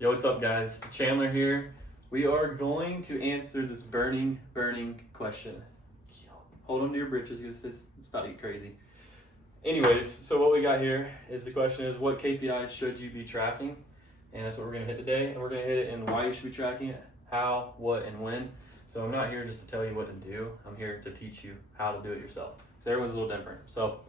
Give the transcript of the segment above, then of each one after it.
Yo, what's up guys? Chandler here. We are going to answer this burning question. Hold on to your britches because it's about to get crazy. Anyways, so what we got here is the question is, what KPIs should you be tracking? And that's what we're gonna hit today. And we're gonna hit it in why you should be tracking it, how, what, and when. So I'm not here just to tell you what to do. I'm here to teach you how to do it yourself. So everyone's a little different. So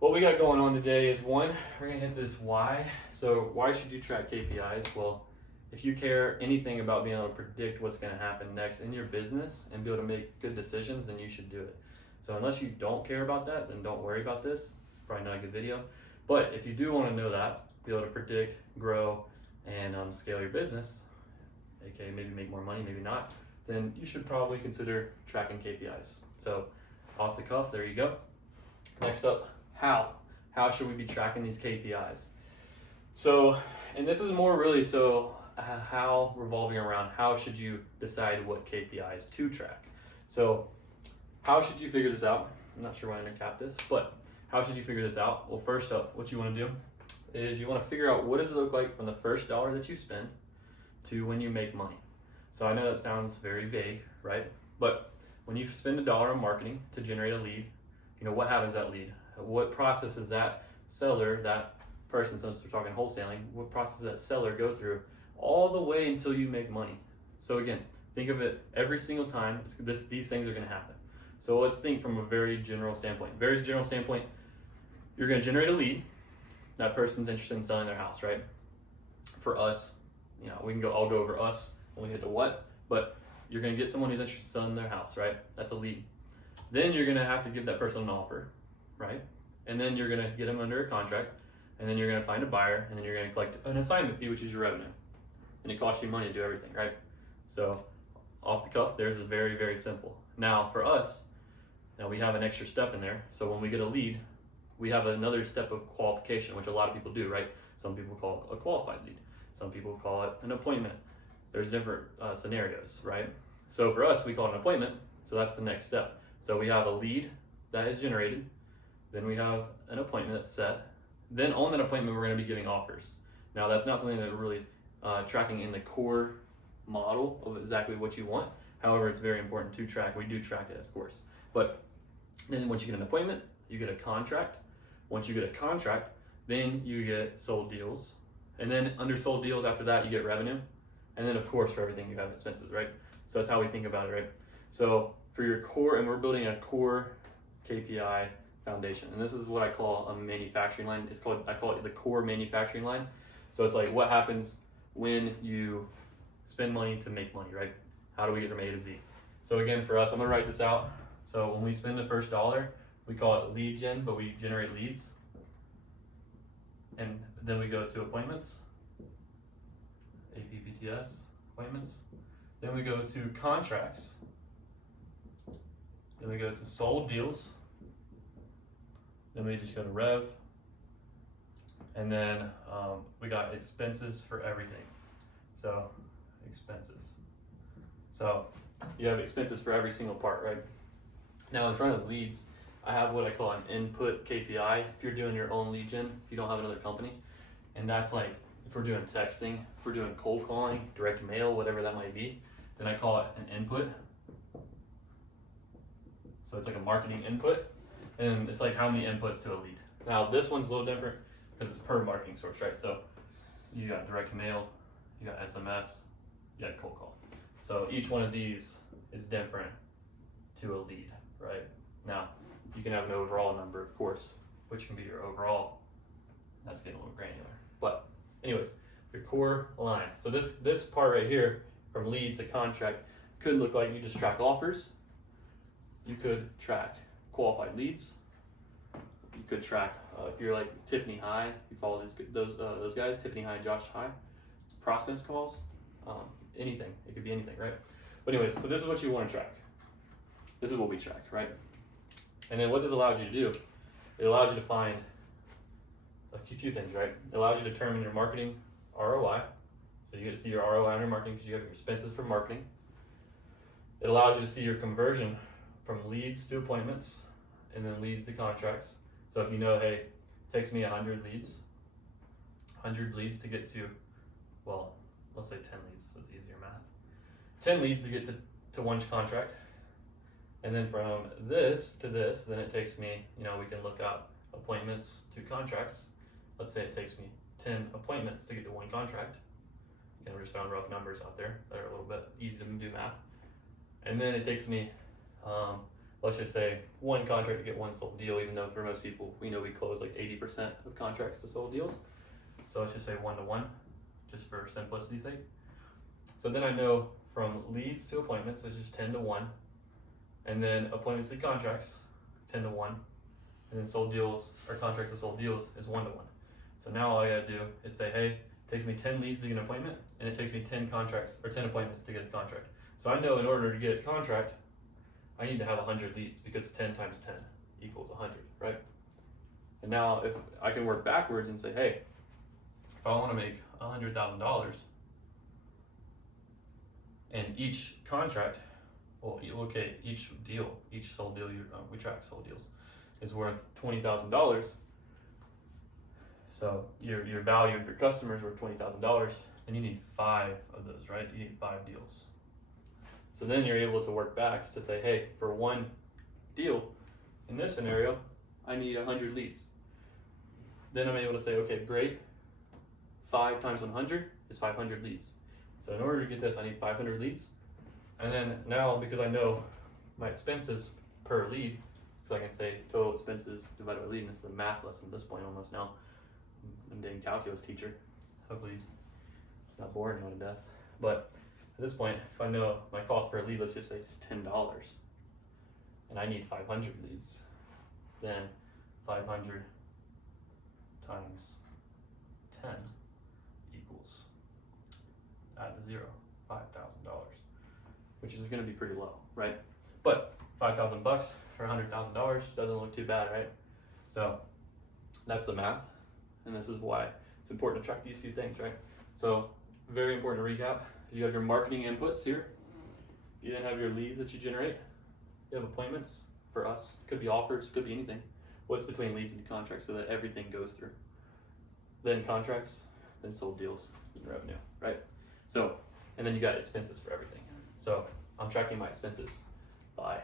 what we got going on today is, one, we're gonna hit this why. So why should you track KPIs? Well, if you care anything about being able to predict what's gonna happen next in your business and be able to make good decisions, then you should do it. So unless you don't care about that, then don't worry about this. It's probably not a good video. But if you do wanna know that, be able to predict, grow, and scale your business, aka maybe make more money, maybe not, then you should probably consider tracking KPIs. So off the cuff, there you go. Next up, how should we be tracking these KPIs? So, and this is more really so how revolving around how should you decide what KPIs to track. So how should you figure this out? I'm not sure why I cap this, but how should you figure this out? Well, first up, what you want to do is you want to figure out what does it look like from the first dollar that you spend to when you make money. So I know that sounds very vague, right? But when you spend $1 on marketing to generate a lead, you know, what happens to that lead? What process does that seller, that person, since we're talking wholesaling, what process does that seller go through all the way until you make money? So again, think of it every single time these things are going to happen. So let's think from a very general standpoint. Very general standpoint, you're going to generate a lead. That person's interested in selling their house, right? For us, you know, I'll go over us when we hit the what, but you're going to get someone who's interested in selling their house, right? That's a lead. Then you're going to have to give that person an offer, right? And then you're going to get them under a contract, and then you're going to find a buyer, and then you're going to collect an assignment fee, which is your revenue. And it costs you money to do everything, right? So off the cuff, there's a very simple. Now for us, now we have an extra step in there. So when we get a lead, we have another step of qualification, which a lot of people do, right? Some people call it a qualified lead. Some people call it an appointment. There's different scenarios, right? So for us, we call it an appointment. So that's the next step. So we have a lead that is generated. Then we have an appointment that's set. Then on that appointment, we're going to be giving offers. Now that's not something that we're really tracking in the core model of exactly what you want. However, it's very important to track. We do track it, of course. But then once you get an appointment, you get a contract. Once you get a contract, then you get sold deals. And then under sold deals after that, you get revenue. And then of course, for everything you have expenses, right? So that's how we think about it, right? So for your core, and we're building a core KPI foundation. And this is what I call a manufacturing line. I call it the core manufacturing line. So it's like what happens when you spend money to make money, right? How do we get from A to Z? So again, for us, I'm gonna write this out. So when we spend the first dollar, we call it lead gen, but we generate leads. And then we go to appointments, APPTS, appointments. Then we go to contracts. Then we go to sold deals. Then we just go to rev. And then we got expenses for everything. So expenses. So you have expenses for every single part, right? Now in front of leads, I have what I call an input KPI. If you're doing your own lead gen, if you don't have another company, and that's like if we're doing texting, if we're doing cold calling, direct mail, whatever that might be, then I call it an input. So it's like a marketing input, and it's like how many inputs to a lead. Now this one's a little different because it's per marketing source, right? So you got direct mail, you got SMS, you got cold call. So each one of these is different to a lead, right? Now, you can have an overall number, of course, which can be your overall. That's getting a little granular. But anyways, your core line. So this part right here, from lead to contract, could look like you just track offers. You could track qualified leads. You could track, if you're like Tiffany High, you follow those guys, Tiffany High, Josh High, process calls, anything. It could be anything, right? But anyways, so this is what you want to track. This is what we track, right? And then what this allows you to do, it allows you to find a few things, right? It allows you to determine your marketing ROI. So you get to see your ROI on your marketing because you have your expenses for marketing. It allows you to see your conversion from leads to appointments and then leads to contracts. So if you know, hey, it takes me 100 leads to get to, well, let's say 10 leads, that's easier math. 10 leads to get to one contract. And then from this to this, then it takes me, we can look up appointments to contracts. Let's say it takes me 10 appointments to get to one contract. Again, we're just throwing rough numbers out there that are a little bit easy to do math. And then it takes me, let's just say one contract to get one sold deal, even though for most people, we know we close like 80% of contracts to sold deals. So let's just say 1 to 1, just for simplicity's sake. So then I know from leads to appointments, which is 10 to 1, and then appointments to contracts, 10 to 1, and then sold deals, or contracts to sold deals is 1 to 1. So now all I gotta do is say, hey, it takes me 10 leads to get an appointment, and it takes me 10 contracts, or 10 appointments to get a contract. So I know in order to get a contract, I need to have 100 leads, because 10 times 10 equals 100, right? And now if I can work backwards and say, hey, if I wanna make $100,000, and each contract, each deal, each sold deal, we track sold deals, is worth $20,000. So your value of your customers worth $20,000, and you need 5 of those, right? You need 5 deals. So then you're able to work back to say, hey, for one deal, in this scenario, I need 100 leads. Then I'm able to say, okay, great. 5 times 100 is 500 leads. So in order to get this, I need 500 leads. And then now, because I know my expenses per lead, because I can say total expenses divided by lead, and this is a math lesson at this point almost now. I'm a dang calculus teacher. Hopefully not boring you to death. But at this point, if I know my cost per lead, let's just say it's $10, and I need 500 leads, then 500 times 10 equals, add to 0, $5,000, which is going to be pretty low, right? But $5,000 for $100,000 doesn't look too bad, right? So that's the math, and this is why it's important to track these few things, right? So very important to recap. You have your marketing inputs here. You then have your leads that you generate. You have appointments for us. Could be offers, could be anything. What's between leads and contracts so that everything goes through. Then contracts, then sold deals, and revenue, right? So, and then you got expenses for everything. So I'm tracking my expenses by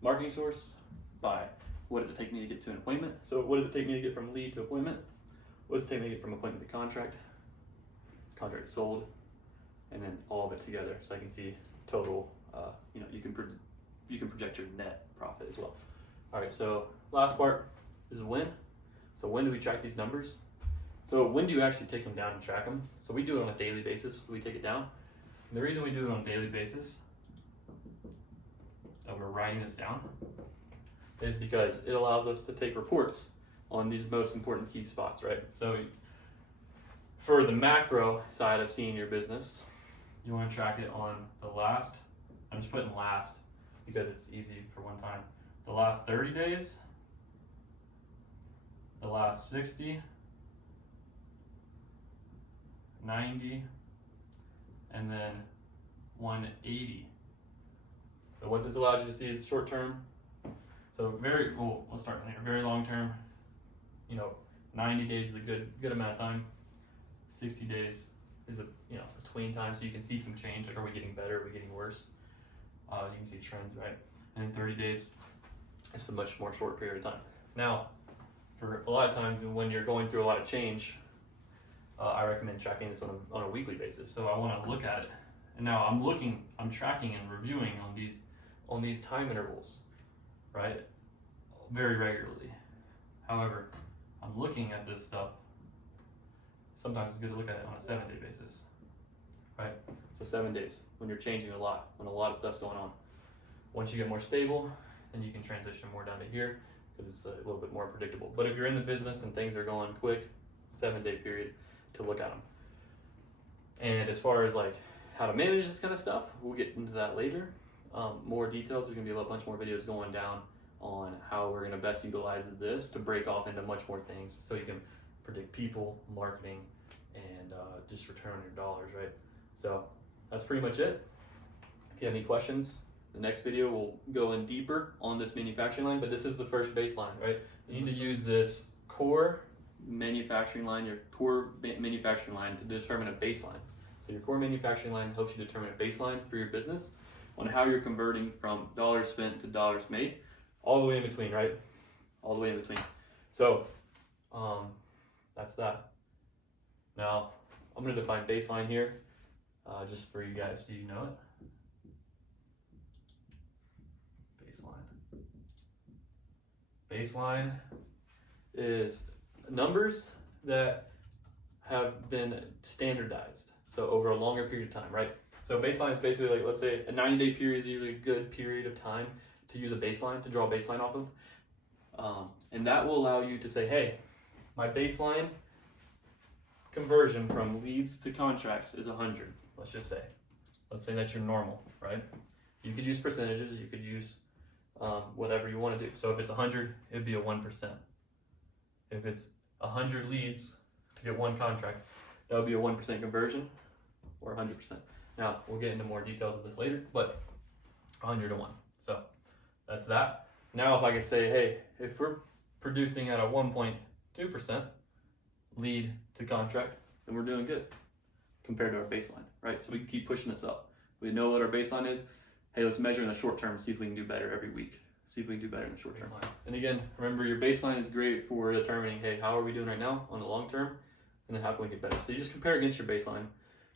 marketing source, by what does it take me to get to an appointment? So what does it take me to get from lead to appointment? What does it take me to get from appointment to contract? Contract sold, and then all of it together, so I can see total. You can project your net profit as well. All right, so last part is when. So when do we track these numbers? So when do you actually take them down and track them? So we do it on a daily basis. We take it down. And the reason we do it on a daily basis, and we're writing this down, is because it allows us to take reports on these most important key spots, right? So for the macro side of seeing your business, you want to track it on the last, I'm just putting last because it's easy for one time, the last 30 days, the last 60, 90, and then 180. So what this allows you to see is short term. So let's start from here. Very long term, 90 days is a good amount of time. 60 days is a between time, so you can see some change. Like, are we getting better? Are we getting worse? You can see trends, right? And 30 days is a much more short period of time. Now, for a lot of times when you're going through a lot of change, I recommend tracking this on a weekly basis. So I want to look at it, and now I'm tracking and reviewing on these time intervals, right? Very regularly. However, I'm looking at this stuff. Sometimes it's good to look at it on a 7-day basis, right? So 7 days, when you're changing a lot, when a lot of stuff's going on. Once you get more stable, then you can transition more down to here, because it's a little bit more predictable. But if you're in the business and things are going quick, 7-day period to look at them. And as far as like how to manage this kind of stuff, we'll get into that later. More details, there's gonna be a bunch more videos going down on how we're gonna best utilize this to break off into much more things, so you can predict people, marketing, and just return on your dollars, right? So that's pretty much it. If you have any questions, the next video will go in deeper on this manufacturing line, but this is the first baseline, right? You need to use this core manufacturing line, your core manufacturing line, to determine a baseline. So your core manufacturing line helps you determine a baseline for your business on how you're converting from dollars spent to dollars made, all the way in between, right? All the way in between. So that's that. Now I'm going to define baseline here, just for you guys so you know it. Baseline is numbers that have been standardized, so over a longer period of time, right? So baseline is basically like, let's say a 90-day period is usually a good period of time to use a baseline, to draw a baseline off of. And that will allow you to say, hey, my baseline conversion from leads to contracts is 100, let's just say. Let's say that's your normal, right? You could use percentages, you could use whatever you want to do. So if it's 100, it'd be a 1%. If it's 100 leads to get one contract, that would be a 1% conversion, or 100%. Now, we'll get into more details of this later, but 100 to 1. So that's that. Now, if I could say, hey, if we're producing at a 1.2% lead to contract, then we're doing good compared to our baseline, right? So we can keep pushing this up. We know what our baseline is. Hey, let's measure in the short term, see if we can do better every week. See if we can do better in the short term. And again, remember, your baseline is great for determining, hey, how are we doing right now on the long term? And then how can we get better? So you just compare against your baseline,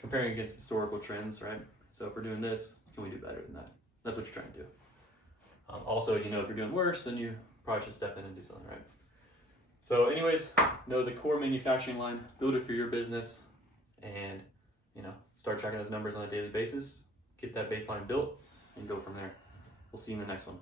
comparing against historical trends, right? So if we're doing this, can we do better than that? That's what you're trying to do. Also, if you're doing worse, then you probably should step in and do something, right? So anyways, know the core manufacturing line, build it for your business, and start tracking those numbers on a daily basis, get that baseline built, and go from there. We'll see you in the next one.